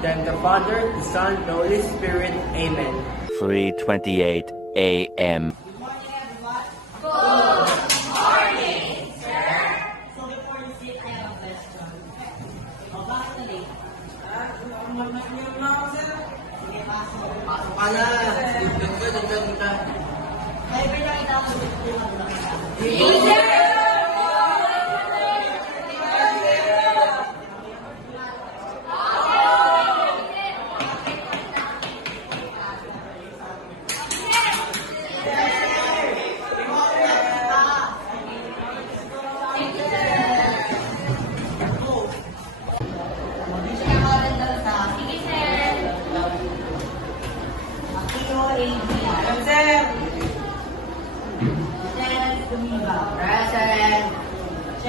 Then the Father, the Son, the Holy Spirit. Amen. 3:28 a.m.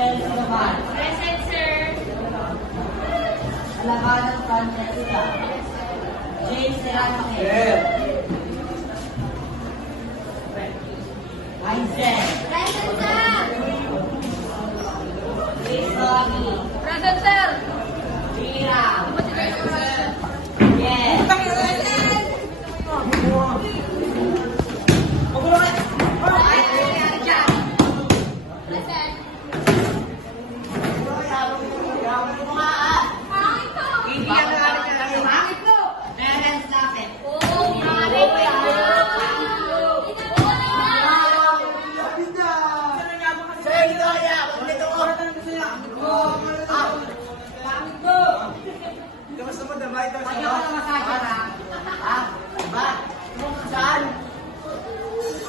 Present, sir. Alabanan Francesca. James Serrano. Isaac. Present, sir. Grace Bobby. Present, sir. Mira. Yes.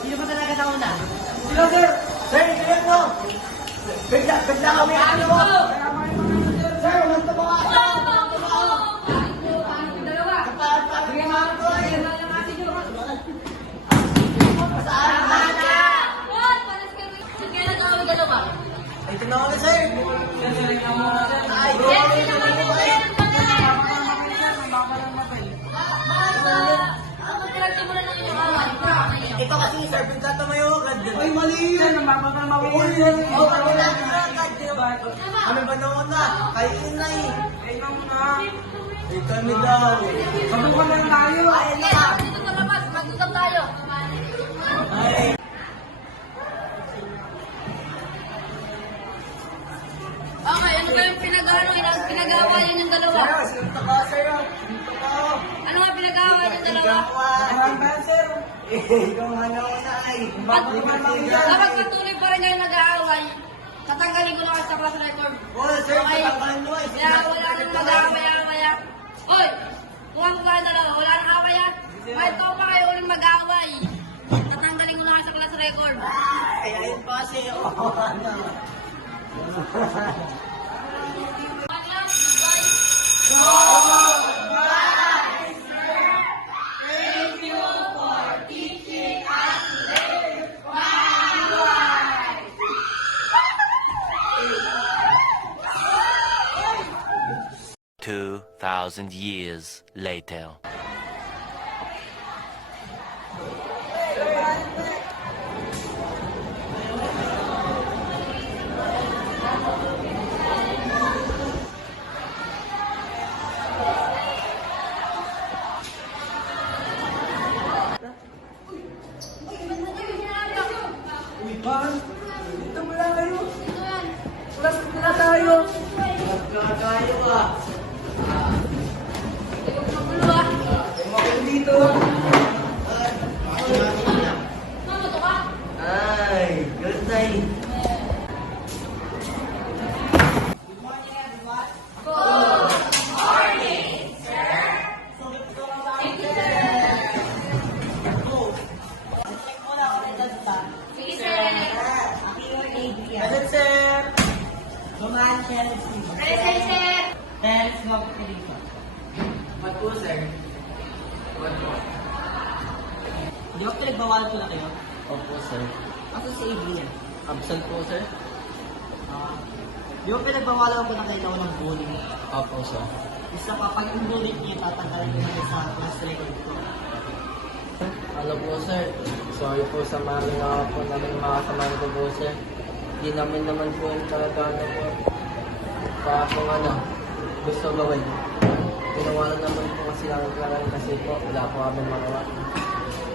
Sino ba talaga nauna? Sino, sir? Sir, sir mo! Bigla kami ano mo! Sir, walang tabawa! Ito na ako, sir! Ay, ito kasi, sir, bigla tumayo agad. Ay, mali yun! Mawawala yan agad. Kami ba naman na? Kayo yun na eh. Ay, kami daw. Sabukan lang tayo. Ay, na! Dito sa labas, mag-usap tayo. Ay. Okay, ano ba yung pinag-awa yun yung dalawa? Sir, sinunta ka, sir. Sinunta ka. Ano nga pinag-awa yung dalawa? Sir. Ikaw nga na ay. Dapat patuloy pa rin kayo nag-aaway. Tatanggalin ko na kayo sa class record. Oh, sir, Okay. tatanggalin mo eh. Kaya wala nang mag-aaway-aaway. Hoy! Mukhang mukha yung dalawa. Wala nang away yan. Kahit ko pa kayo ulit mag-aaway. Tatanggalin ko na kayo sa class record. Ay, ayun pa siya. Ano? Thank you for teaching us this. 2,000 years later. Bakit? Dito mula kayo. Plus na tayo. Plus na tayo ah. Ay, dito. Ay, good night. Present, sir. Dumaan, Chelsea. Present, sir. Thanks, Bob Felipe. What po, sir? What po? Di ba pinagbawal po na kayo? Opo, sir. Asa si Adrian? Absent po, sir? Di ba pinagbawalan po na kayo ng bullying? Opo, sir. Isa pa, pag yung bullying niyo, tatanggalin ko na sa class record ko. Ano po, sir? Sorry po sa mga ginawa po namin mga kasamahan ko po, sir. Hindi namin naman po yung talaga ano po. Pa kung ano, gusto gawin. Tinawalan naman po kasi lang kailangan kasi po, wala po kami magawa.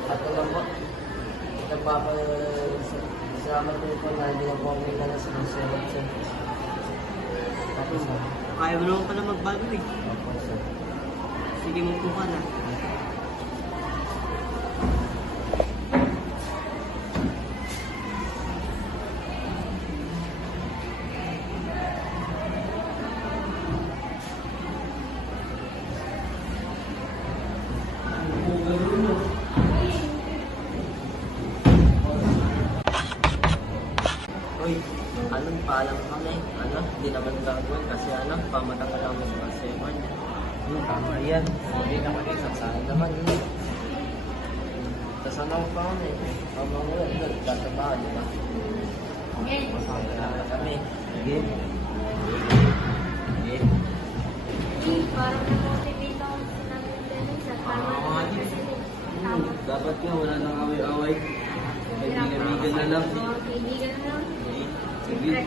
At naman po, nagpapasalamat po na hindi na po kami na sa susunod sir. Tapos sir. Kaya mo naman pala magbago eh. Opo sir. Sige, mupo ka na. Uy, anong paalam kami? Hindi naman gagawin kasi pamatagal lang sa kaseman. Tama yan. Hindi naman isang saan naman. Tapos pa kami? Habang wala, nagtatabahan, di ba? Masama na kami. Sige. Sige. Parang na-motivate ako sinabi ng Dennis at tama naman kasi tama. Dapat nga, wala nang away-away. Kaibigan na lang. Mga kaibigan na lang. Sige.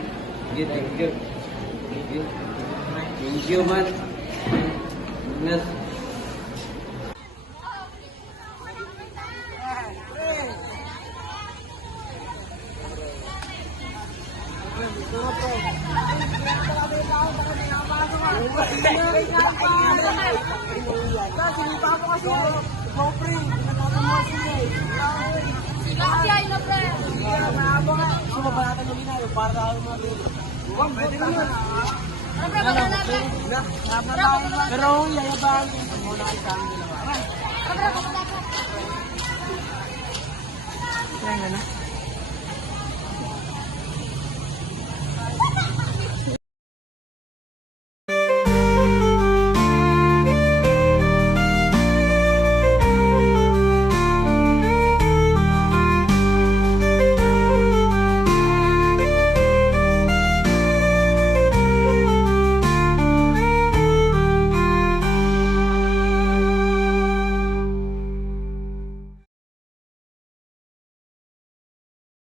Sige, thank you. Thank you. Thank you, man. Ingat. Kasi ay na, pre. Pre, wala na, pre. Pero yayabang muna ay kami dalawa. Pre, wala na, pre. Yan na.